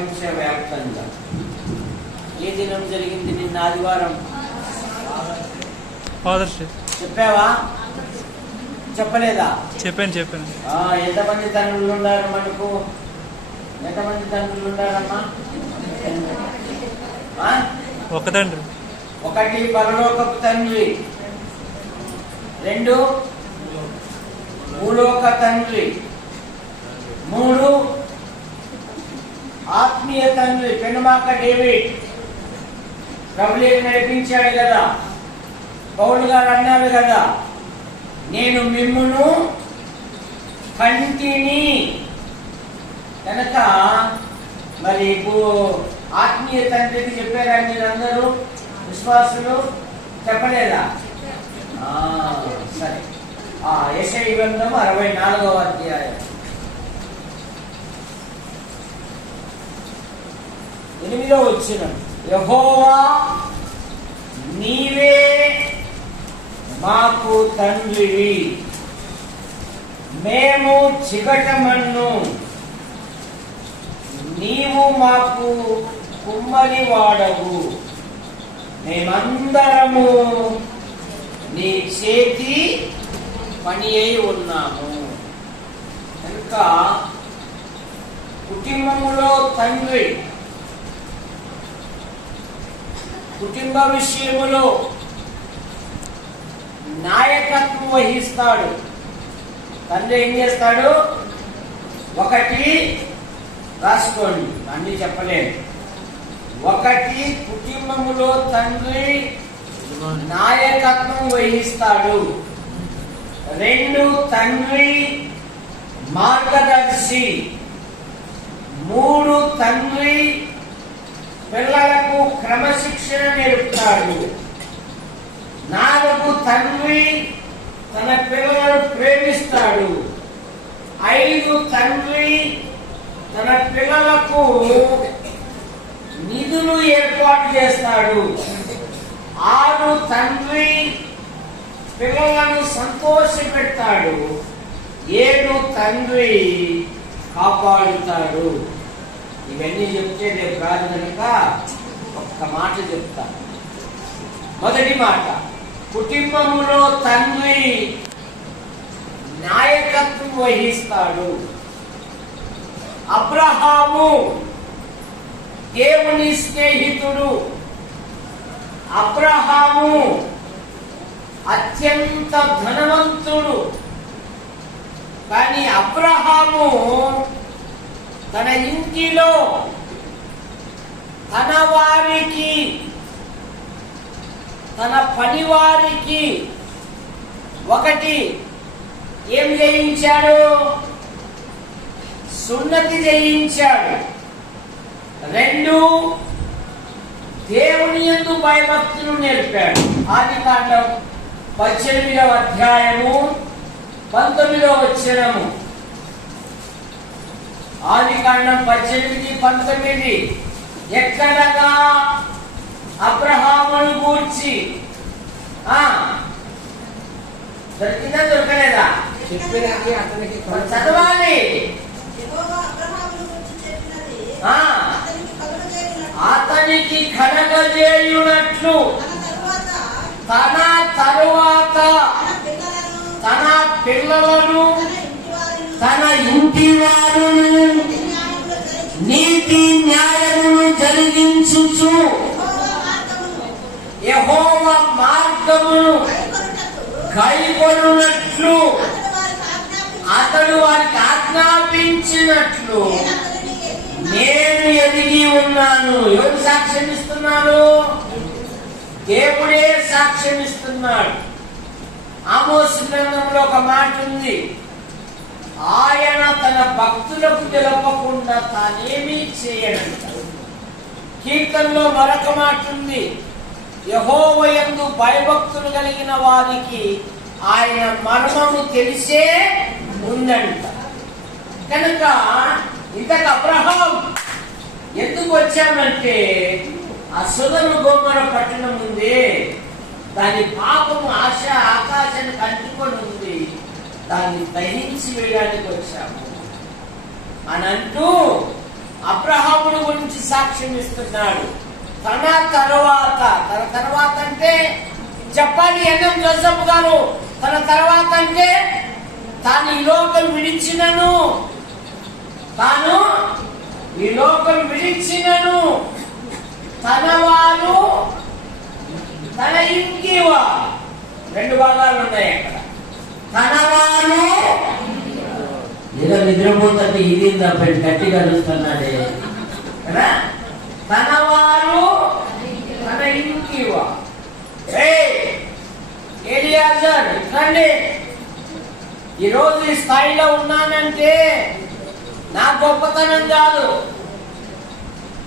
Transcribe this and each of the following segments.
ప్రపంచవ్యాప్తంగా ఏ దినం జరిగింది నిన్న ఆదివారం? Father's Day. చెప్పావా? చెప్పలేదా? చెప్పాను చెప్పాను. ఆ, ఎంతమంది తండ్రులు ఉన్నారు మనకు ఎంతమంది తండ్రులు ఉన్నారమ్మా ఆ? ఒక తండ్రి. ఒకటి పరలోకపు తండ్రి. రెండు భూలోక తండ్రి. మూడు ఆత్మీయ తండ్రి పెనుమాక డేవిడ్ ప్రభులేని నడిపించాడు కదా. పౌలు గారు అన్నారు కదా నేను మిమ్మును కంటిని కనుక మరి ఇప్పుడు ఆత్మీయ తండ్రికి చెప్పారా మీరందరూ? విశ్వాసులు చెప్పలేదా? సరే. ఆ యశై గ్రంథం అరవై నాలుగవ అధ్యాయం. ఎనిమిదో వచ్చిన. యహోవా నీవే మాకు తండ్రివి. మేము చిగటమన్ను నీవు మాకు కుమ్మరి వాడవు మేమందరము నీ చేతి పని అయి ఉన్నాము. కనుక కుటుంబంలో తండ్రి కుటుంబ విషయములో నాయకత్వం వహిస్తాడు. తండ్రి ఏం చేస్తాడు? ఒకటి రాసుకోండి. అన్ని చెప్పలేదు ఒకటి కుటుంబములో తండ్రి నాయకత్వం వహిస్తాడు. రెండు తండ్రి మార్గదర్శి. మూడు తండ్రి పిల్లలకు క్రమశిక్షణ నేర్పుతాడు. నాలుగు తండ్రి తన పిల్లలను ప్రేమిస్తాడు. ఐదు తండ్రి తన పిల్లలకు నిధులు ఏర్పాటు చేస్తాడు. ఆరు తండ్రి పిల్లలను సంతోషపెడతాడు. ఏడు తండ్రి కాపాడుతాడు. ఇవన్నీ చెప్తే రేపు రాదు కనుక మాట చెప్తా. మొదటి మాట కుటుంబములో తండ్రి నాయకత్వం వహిస్తాడు. అబ్రహాము దేవుని స్నేహితుడు. అబ్రహాము అత్యంత ధనవంతుడు. కానీ అబ్రహాము తన ఇంటిలో తన వారికి తన పనివారికి ఒకటి ఏం చేయించాడు? సున్నతి చేయించాడు. రెండు దేవుని ఎందు భయభక్తులు నేర్పాడు. ఆది కాండం పద్దెనిమిదవ అధ్యాయము పంతొమ్మిదవ వచ్చినము ఆది కాండం పద్దెనిమిది పంతొమ్మిది. ఎక్కడగా అబ్రహామును గూర్చి. ఆ, దొరికిందా దొరకలేదా? చెప్పినది అతనికి మరి చదవాలి. యెహోవా అబ్రహామును గురించి చెప్పినది ఆ. అతనికి కనగజేయునట్లు తన తరువాత తన తరువాత తన పిల్లలను తన ఇంటి వారిని జరిగి నీతి న్యాయమును జరిగించుచు యెహోవా యహోవ మార్గమును కైకొనున్నట్లు అతడు వారికి ఆజ్ఞాపించినట్లు నేను ఎదిగి ఉన్నాను. ఎవరు సాక్ష్యం ఇస్తున్నారు? దేవుడే సాక్ష్యం ఇస్తున్నాడు. ఆమోస్ గ్రంథంలో ఒక మాట ఉంది. ఆయన తన భక్తులకు తెలపకుండా తానేమీ చేయడంట కీర్తనలో మరొక మాట ఉంది. యహోవయందు భయభక్తులు కలిగిన వారికి ఆయన మర్మము తెలిసే ఉందంట. కనుక ఇంతకు అబ్రహాం ఎందుకు వచ్చామంటే ఆ సుధను గోమర పట్టణం ఉంది దాని పాపము ఆశ ఆకాశానికి అంటుకొని ఉంది దాన్ని దహించి వేయడానికి వచ్చాము. అని అంటూ అబ్రహాముడు గురించి సాక్ష్యం ఇస్తున్నాడు. తన తరువాత తన తర్వాత అంటే చెప్పాలి ఎన్నం జోసఫ్ గారు. తన తర్వాత అంటే తాను ఈ లోకం విడిచినను. తాను ఈ లోకం విడిచినను. తన వారు తన ఇంటి వారు రెండు భాగాలు ఉన్నాయి అక్కడ. తన వారు ఏదో నిద్రపోతుంటే ఇది గట్టిగా అరుస్తున్నాడే కదా? తన వారు తన ఇంటి వారు ఎలియాజర్ ఈరోజు ఈ స్థాయిలో ఉన్నానంటే నా గొప్పతనం కాదు.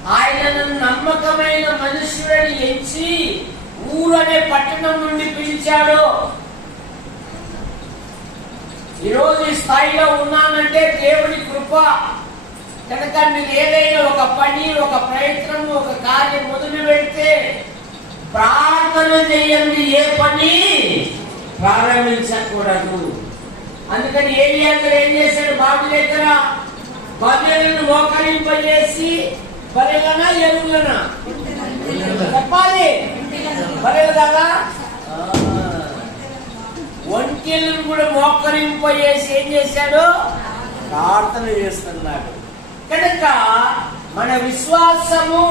ఆయనను నమ్మకమైన మనుష్యుడని ఎంచి ఊరనే పట్టణం నుండి పిలిచాడు. ఈరోజు ఈ స్థాయిలో ఉన్నానంటే దేవుడి కృప కనుక మీరు ఏదైనా ఒక పని ఒక ప్రయత్నం ఒక కార్యం మొదలు పెడితే ప్రార్థన చేయండి. ఏ పని? ప్రారంభించకూడదు. అందుకని ఏలియాజర్ ఏం చేశాడు బాబు దగ్గర బదులను మోకరింపజేసి బలిగనా ఎరువులనా చెప్పాలి. బలేదు కదా ఒంటిలను కూడా మోకరింపజేసి ఏం చేశాడు? ప్రార్థన చేస్తున్నాడు. కనుక మన విశ్వాసము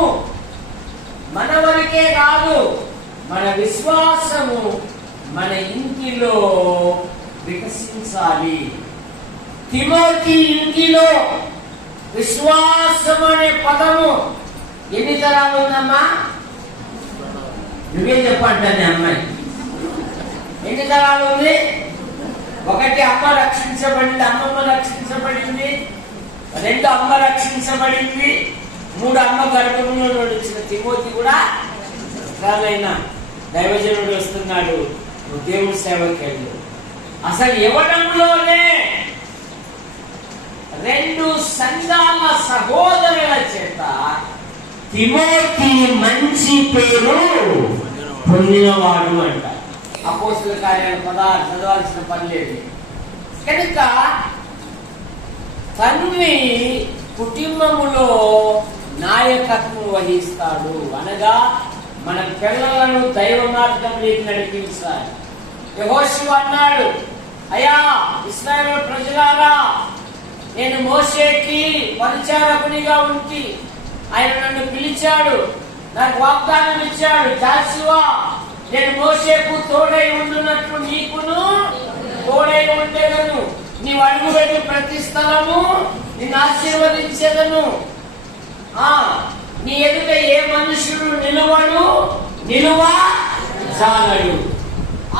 మన వరకే కాదు మన విశ్వాసము మన ఇంటిలో వికసించాలి. తిమోతి ఇంటిలో విశ్వాసం అనే పదము ఎన్ని తరాలు ఉందమ్మా? నువ్వే చెప్పంటానే అమ్మాయి? ఎన్ని తరాలు ఉంది? ఒకటి అమ్మ రక్షించబడింది అమ్మమ్మ రక్షించబడింది. రెండు అమ్మ రక్షించబడింది. మూడు అమ్మ గర్భంలో నడిచిన తిమోతి కూడా రాలైన దైవజనుడు వస్తున్నాడు. నువ్వు దేవుడి సేవకి వెళ్ళు. అసలు ఇవ్వడంలోనే రెండు సంఘాల సహోదరుల చేత తిమోతి మంచి పేరు పొందినవాడు అంట. అపోస్తుల కార్యాల పదాలు చదవాల్సిన పని లేదు. కనుక తండ్రి కుటుంబములో నాయకత్వం వహిస్తాడు అనగా మన పిల్లలను దైవ మార్గంలోకి నడిపించాలి. యహోశివ అన్నాడు అయ్యా ఇస్రాయేల్ ప్రజలారా నేను మోసేకి పరిచారకునిగా ఉంటి. ఆయన నన్ను పిలిచాడు నాకు వాగ్దానం ఇచ్చాడు జాషువా నేను మోసేకు తోడై ఉండున్నట్టు నీకును తోడై ఉండేదను నీ అడుగు పెట్టి ప్రతి స్థలము నిన్ను ఆశీర్వదించేదను. ఆ నీ ఎదుట ఏ మనుషుడు నిలువడు నిలువ చాలడు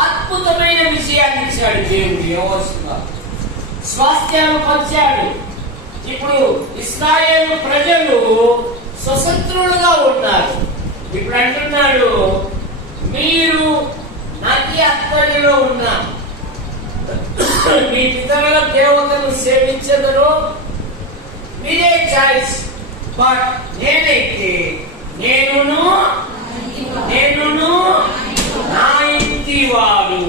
అద్భుతమైన విషయాన్ని ఇచ్చాడు దేవుడు యోగస్తుగా స్వాస్థ్యాలు పంచాడు ఇప్పుడు ఇస్రాయేల్ ప్రజలు స్వతంత్రులుగా ఉన్నారు. ఇప్పుడు అంటున్నాడు మీరు నది అత్తడిలో ఉన్నారు మీ పితరుల దేవతను సేవించదరు మీరే చాయిస్. బట్ నేనైతే నేనును నేనును నా ఇంటి వారు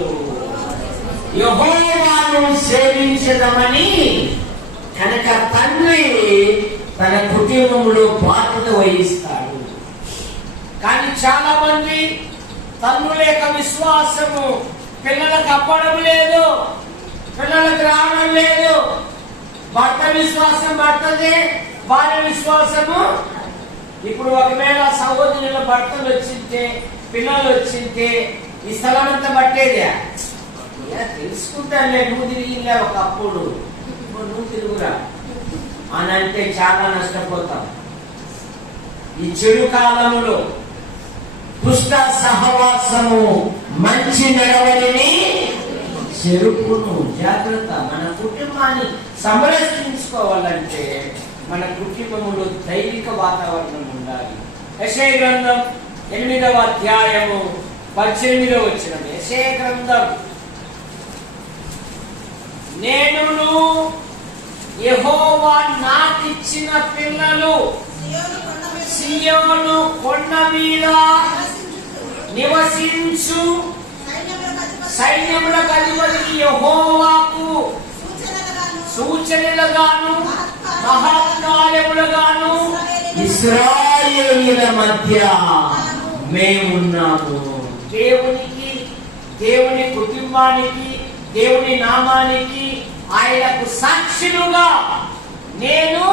యహోవాను సేవించదమని కనుక తండ్రి తన కుటుంబంలో బాధ్యత వహిస్తాడు. కానీ చాలా మంది తల్లుల యొక్క విశ్వాసము పిల్లలకు అప్పడం లేదు. పిల్లలకు రావడం లేదు. భర్త విశ్వాసం భర్తది భార్య విశ్వాసము. ఇప్పుడు ఒకవేళ సహోదరుల భర్తలు వచ్చింటే పిల్లలు వచ్చింటే ఈ స్థలం అంతా పట్టేదే. తెలుసుకుంటా తెలుసుకుంటానులే నువ్వు తిరిగిలే ఒకప్పుడు. ఇప్పుడు నువ్వు తిరుగురా. అని అంటే చాలా నష్టపోతాం. ఈ చెడు కాలంలో దుష్ట సహవాసము మంచి నడవడిని చెరుకును జాగ్రత్త మన కుటుంబాన్ని సంరక్షించుకోవాలంటే మన కుటుంబంలో దైవిక వాతావరణం ఉండాలి. యశయ గ్రంథం ఎనిమిదవ అధ్యాయము పద్దెనిమిదవ వచ్చిన యశయ గ్రంథం. నేను యెహోవా నాకిచ్చిన పిల్లలు సియోను కొండ మీద నివసించు. సైన్యములకు అధిపతి యహోవాకు సూచనలుగాను సూచనలుగాను మహత్కార్యములుగాను ఇస్రాయేలీల మధ్య మేమున్నాము. దేవునికి దేవుని కుటుంబానికి దేవుని నామానికి ఆయనకు సాక్షులుగా నేను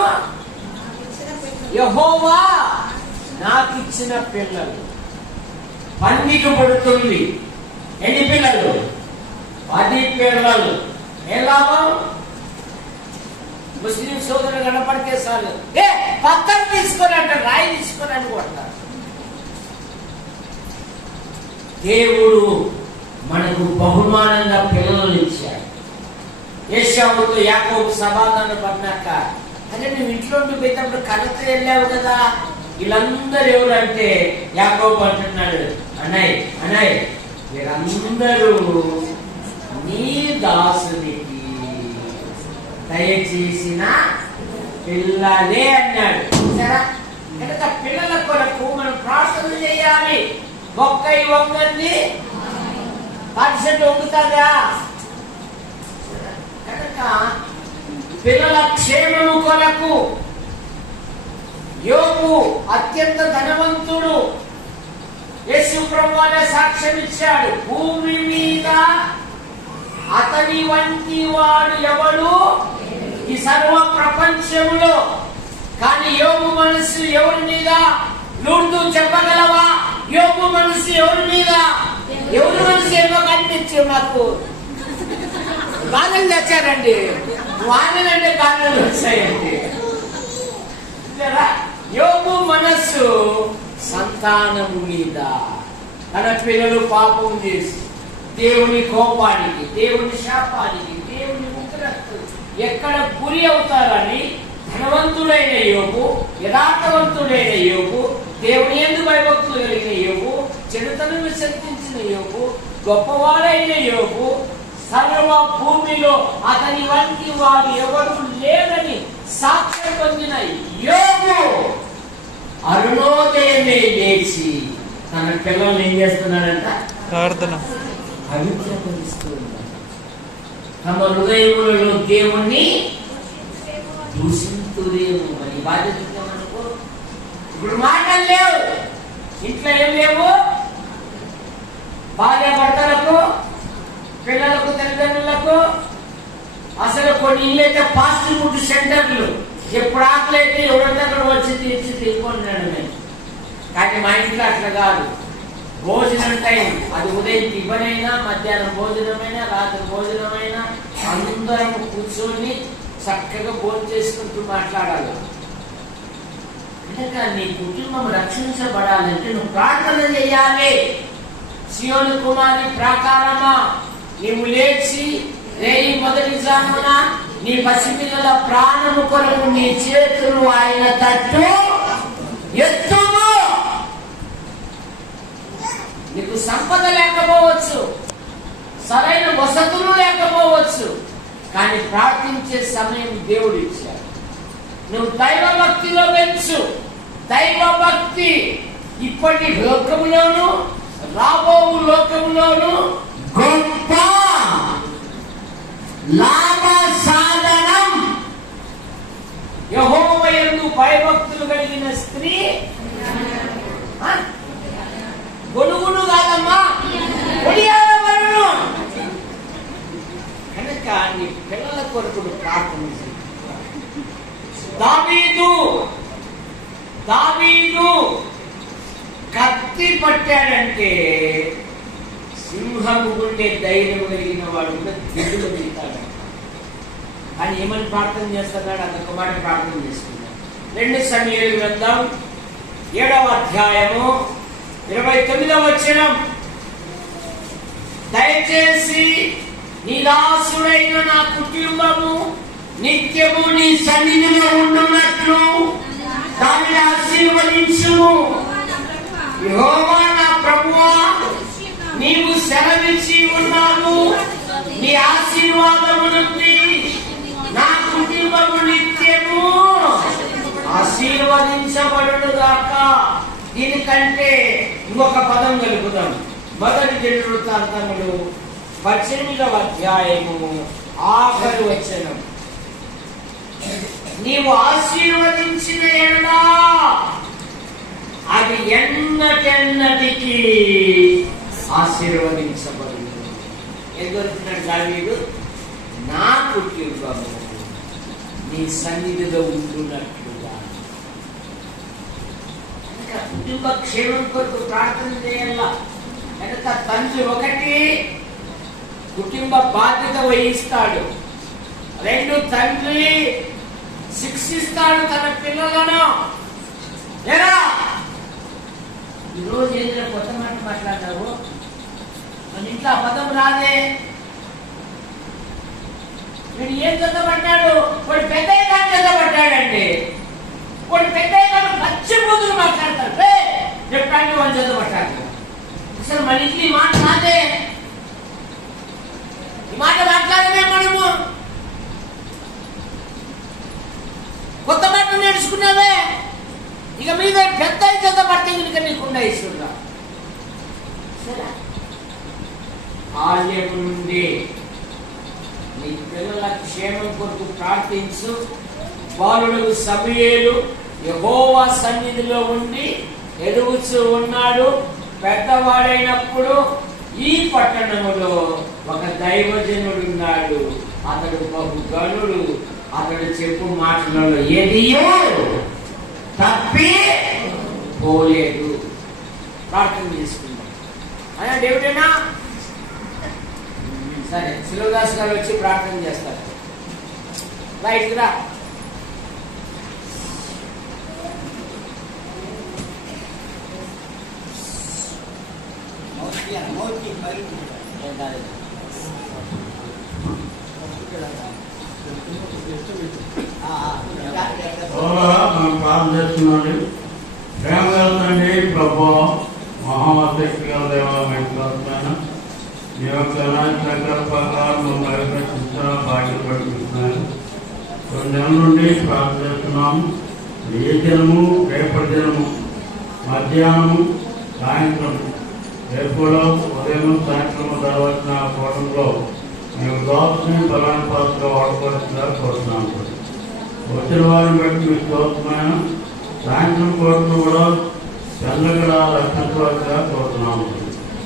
యహోవా నాకు ఇచ్చిన పిల్లలు. పందికి పడుతుంది ఎన్ని పిల్లలు? పది ఏం లాభం? ముస్లిం సోదరులు కనపడితే చాలు. ఏ పక్కన తీసుకొని అంటారు రాయి తీసుకొని అని కొడతారు. దేవుడు మనకు బహుమానంగా పిల్లలు ఇచ్చాడు. ఏషావుతో యాకోబు సమాధానం పడినాక అదే నువ్వు ఇంట్లో ఉండి పోయినప్పుడు కలెక్టర్ వెళ్ళావు కదా. వీళ్ళందరూ ఎవరంటే యాకోబు అంటున్నాడు అన్నయ్య అన్నయ్య వీరందరూ నీ దాసునికి దయచేసిన పిల్లలే అన్నాడు. సరే కనుక పిల్లల కొరకు మనం ప్రార్థన చేయాలి. ఒక్క వంగంది పరిషత్ వంగుతుందా కనుక పిల్లల క్షేమము కొరకు యోగు అత్యంత ధనవంతుడు. యేసు ప్రభువానే సాక్ష్యం ఇచ్చాడు. భూమి మీద అతని వంటి వాడు ఎవడు? ఈ సర్వ ప్రపంచములో. కానీ యోగు మనసు ఎవరి మీద? లూర్దు చెప్పగలవా? యోగు మనసు ఎవరి మీద? ఎవరి మనసు ఏమో కనిపించు నాకు బాధలు తెచ్చారండి వానలంటే బాధలు వచ్చాయండి. యోగు మనస్సు సంతానము మీద తన పిల్లలు పాపం చేసి దేవుని కోపానికి దేవుని శాపానికి దేవుని ఉగ్రతకు ఎక్కడ గురి అవుతారని ధనవంతుడైన యోగు యథార్థవంతుడైన యోగు దేవుని ఎందు భయభక్తులు కలిగిన యోగు చెడుతనం విసర్జించిన యోగు గొప్పవాడైన యోగు సర్వ భూమిలో అతని వంటి వారు ఎవరు లేరని సాక్ష్యం పొందిన యోగు అరుణోదయమే లేచి తన పిల్లల్ని ఏం చేస్తున్నాడంట? ప్రార్థన. పవిత్రపరుస్తూ ఉన్నాడు తమ హృదయములలో దేవుణ్ణి దూషింతురేమో మరి బాధ్యత ఇప్పుడు మాటలు లేవు. ఇంట్లో ఏం లేవు? భార్య భర్తలకు పిల్లలకు తల్లిదండ్రులకు అసలు కొన్ని ఇల్లు అయితే ఫాస్ట్ ఫుడ్ సెంటర్లు. ఎప్పుడు ఆకలి అయితే అక్కడ వచ్చి తీర్చి తీసుకున్నాడు నేను. కానీ మా ఇంట్లో అట్లా కాదు. భోజనం టైం. అది ఉదయం టిఫిన్ మధ్యాహ్నం భోజనమైనా రాత్రి భోజనమైనా అందరం కూర్చొని చక్కగా భోజనం చేసుకుంటూ మాట్లాడాలి. అంటే నీ కుటుంబం రక్షించబడాలంటే నువ్వు ప్రార్థన చేయాలి. సియోను కుమారి ప్రాకారమా? నీవు లేచి రేయి మొదటి జామున నీ పసిపిల్లల ప్రాణము కొరకు నీ చేతులు ఆయన తట్టు ఎత్తుము. నీకు సంపద లేకపోవచ్చు సరైన వసతులు లేకపోవచ్చు కానీ ప్రార్థించే సమయం దేవుడు ఇచ్చాడు. నువ్వు దైవ భక్తిలో పెంచు. దైవ భక్తి ఇప్పటి లోకములోను రాబో లోకములోను గొప్ప లాభ సాధనం యహోవయందు భయభక్తులు కలిగిన స్త్రీ ఆ? గొడుగుడు కాదమ్మా. ఒడియాలను కనుక నీ పిల్లల కొరకు ప్రార్థన దావీదు దావీదు కత్తి పట్టాడంటే సింహము ఉండే ధైర్యం కలిగిన వాడు కూడా దిగులు దిగుతాడు కానీ ఏమని ప్రార్థన చేస్తున్నాడు? అంత కుమారుడు ప్రార్థన చేస్తున్నాడు రెండు సమయాలు గ్రంథం ఏడవ అధ్యాయము ఇరవై తొమ్మిదవ వచ్చిన దయచేసి నీ దాసుడైన నా కుటుంబము నిత్యము నీ సన్నిధిలో ఉండున్నట్లు దాన్ని ఆశీర్వదించు. యెహోవా నా ప్రభువా నీవు సెలవిచ్చి ఉన్నావు. నీ ఆశీర్వాదము నుండి కుటుంబము నిత్యము. ఆశీర్వదించబడును గాక దీనికంటే ఇంకొక పదం కలుపుతాం మొదటి జనుడు వృత్తాంతములు పద్దెనిమిదవ అధ్యాయము ఆఖరు వచనం. నీవు ఆశీర్వదించిన ఎన్నా అది ఎన్నటెన్నటికి ఆశీర్వదించబడింది ఎదురుతున్నాడు దావీడు నా కుటుంబము నీ సన్నిధిలో ఉంటున్నట్లుగా. కుటుంబ క్షేమం కొరకు ప్రార్థన చేయాల? కనుక తండ్రి ఒకటి కుటుంబ బాధ్యత వహిస్తాడు. రెండు తండ్రి శిక్షిస్తాడు తన పిల్లలను. లేదా ఈరోజు ఏదైనా కొత్త మాట మాట్లాడతావు? మన ఇంట్లో అబద్ధం రాదే. వీడు ఏం చదవబడ్డాడు వాడు పెద్ద చదవబడ్డాడండి వాడు పెద్ద పచ్చి బుద్ధులు మాట్లాడతాడు. రే చెప్పండి వాళ్ళు చదవబడ్డాడు. అసలు మన ఇంట్లో ఈ మాట నాదే? ఈ మాట మాట్లాడమే మనము. కొత్త మాట నేర్చుకున్నావే? ఇక మీద పెద్ద చేత పడితే కనుక నీకుండా ఇస్తున్నా సరే. బాల్యం నుండి నీ పిల్లల క్షేమం కొరకు ప్రార్థించు. బాలుడు సమయలు. యహోవా సన్నిధిలో ఉండి ఎదుగుచూ ఉన్నాడు. పెద్దవాడైనప్పుడు ఈ పట్టణములో ఒక దైవజనుడు ఉన్నాడు. అతడు బహు గనుడు అతడు చెప్పు మాటలలో ఏదియో తప్పి పోలేదు. ప్రార్థన చేసుకున్నాడు అయినా దేవుడేనా సరే శివదాస్ గారు వచ్చి ప్రార్థన చేస్తారు. రైట్ రా. చేస్తున్నాడు ప్రేమ తండ్రి ప్రభు మహాశక్తి గల దేవ వెంకటమైన నీ యొక్క సంకల్పకాలను నిర్వహించిన బాధ్యత పడుతున్నాను రెండు నెలల నుండి ప్రార్థన చేస్తున్నాము ఏ దినము రేపటి దినము మధ్యాహ్నము సాయంత్రం రేపులో ఉదయం సాయంత్రం జరగవలసిన కోటంలో మేము దోషని బలాన్ని పాత్రగా వాడుకోవాల్సిందిగా కోరుతున్నాము వచ్చిన వారిని బట్టి మీకు స్తోత్రమైన సాయంత్రం కోరుతూ కూడా చల్లగడ రక్షించవలసిగా కోరుతున్నాము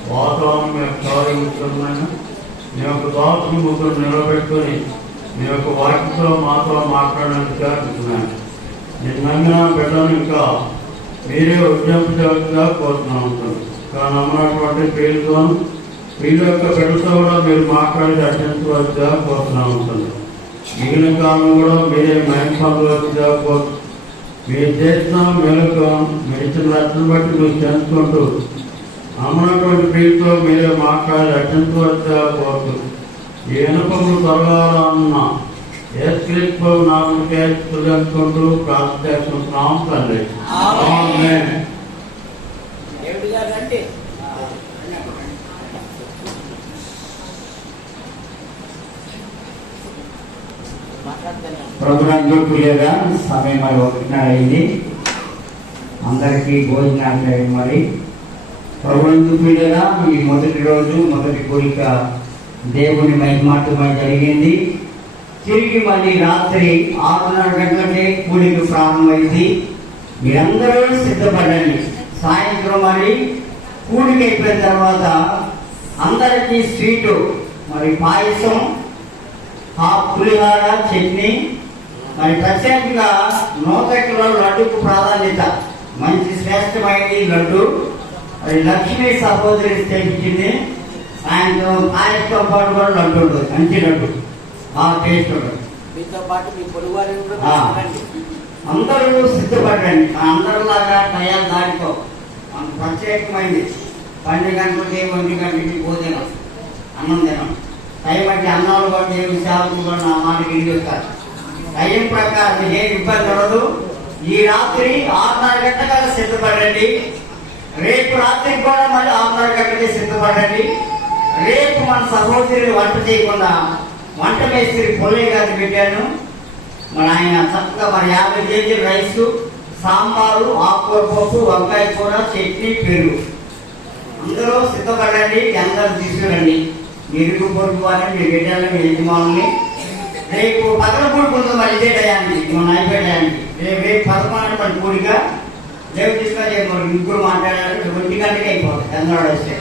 వాతావరణం యొక్క కార్యముఖ్యమైన మీ యొక్క దోషం ముగ్గురు నిలబెట్టుకొని నీ యొక్క వాక్యతో మాతో మాట్లాడడానికి ప్రార్థిస్తున్నాను నేను నమ్మిన బిడ్డను ఇంకా మీరే ఉద్యమించవలసిగా కోరుతున్నాను ఇంకా నమ్మినటువంటి పేరుతోను వీళ్ళ యొక్క బిడ్డతో కూడా మీరు మాట్లాడి రక్షించవలసిగా కోరుతున్నాము మిగిలిన కాలం కూడా మీరే మహిళగా కోరు మీరు చేసిన మేలుకు మీరు ఇచ్చిన రచన బట్టి మీరు చేసుకుంటూ అమ్మనటువంటి ప్రీతితో మీరే మాట్లాడి రక్షించవచ్చా కోరుతూ ఈ వినపములు తొలగాలన్న ఏ స్క్రిప్ట్ నాకు తెలుసుకుంటూ ప్రార్థిస్తున్నాం తండ్రి క్లియర్గా సమయం మరి ఒకటిన్నర అయింది అందరికీ భోజనాలు మరి. ప్రభుత్వ క్లియర్గా ఈ మొదటి రోజు మొదటి కోరిక దేవుని మహిమాటమై జరిగింది. తిరిగి మళ్ళీ రాత్రి ఆరున్నర గంటలకే కూడిక ప్రారంభమైంది. మీరందరూ సిద్ధపడండి. సాయంత్రం మరి కూడిక అయిపోయిన తర్వాత అందరికీ స్వీటు మరి పాయసం ఆ పులిహార చట్నీ మరి ప్రత్యేకంగా నూతకిలో లడ్డుకు ప్రాధాన్యత. మంచి శ్రేష్టమైనది లడ్డు. మరి లక్ష్మీ సహోదరి తెప్పించింది సాయంత్రం పాయసంతో పాటు కూడా లడ్డు ఉంటుంది మంచి లడ్డు. ఆ టేస్ట్ ఉంటుంది. మీతో పాటు మీ పొరుగు. అందరూ సిద్ధపడండి. అందరిలాగా టయాలు దాటితో. మన ప్రత్యేకమైంది. పన్నెండు గంటలకి ఒంటి గంటలకి భోజనం అన్నం తినం. టైం అంటే అన్నాలు కూడా దేవుని సేవకులు కూడా నా మాట విని వస్తారు టైం ప్రకారం ఏం ఇబ్బంది ఉండదు. ఈ రాత్రి ఆరున్నర గంటలకు సిద్ధపడండి. రేపు రాత్రికి కూడా మళ్ళీ ఆరున్నర గంటలకి సిద్ధపడండి. రేపు మన సహోదరులు వంట చేయకుండా వంట మేస్త్రి పుల్లయ్య గారికి పెట్టాను. మన ఆయన చక్కగా మరి యాభై కేజీ రైస్ సాంబారు ఆకుకూర పప్పు వంకాయ కూర చట్నీ పెరుగు. అందరూ సిద్ధపడండి అందరూ తీసుకురండి. మెరుగు పొరుగు వారిని మీరు బిడ్డలు మీ యజమానుల్ని. రేపు పక్కన కూడుకుంటుంది మరి ఇదే టయానికి మన అయిపోయే టయానికి. రేపు రేపు పదకొండు కూడిగా కూడిక తీసుకొని మరి ముగ్గురు మాట్లాడారు ఒంటి గంటకి అయిపోతుంది తెల్లవాడు వస్తే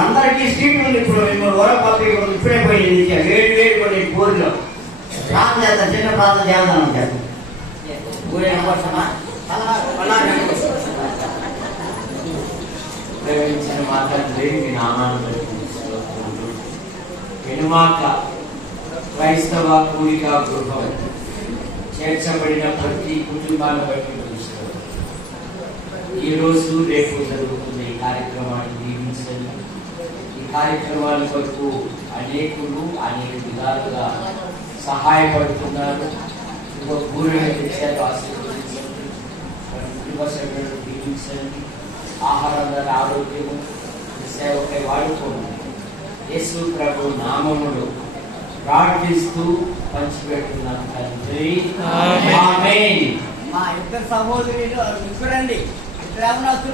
అందరికీ సీట్ ఉంది ఇప్పుడు మిమ్మల్ని వర పబ్లిక్ ఇప్పుడే పోయింది వేడి వేడి కొన్ని పూరిలో ప్రార్థన చేద్దాం చిన్న ప్రార్థన చేద్దాం అంటారు ఊరేన కోసమా ప్రేమించిన మా తండ్రి మీ నామాన్ని వెనుమాక క్రైస్తవ కూడిక గృహం. చేర్చబడిన ప్రతి కుటుంబాన్ని బట్టి ఈ రోజు రేపు జరుగుతున్న ఈ కార్యక్రమాన్ని దీవించండి. ఈ కార్యక్రమాల కొరకు అనేకులు అనేక విధాలుగా సహాయపడుతున్నారు. ఇంకో పూర్ణ ఆశీర్వదించండి. వారి కుటుంబ సభ్యులను దీవించండి. ఆహారం ద్వారా ఆరోగ్యము సేవకై వాడుకోండి. యేసు ప్రభు నామములు ప్రార్థిస్తూ పంచిపెట్టున్నాం తండ్రి. మా ఇద్దరు సహోదరులు చూడండి রাগনাথ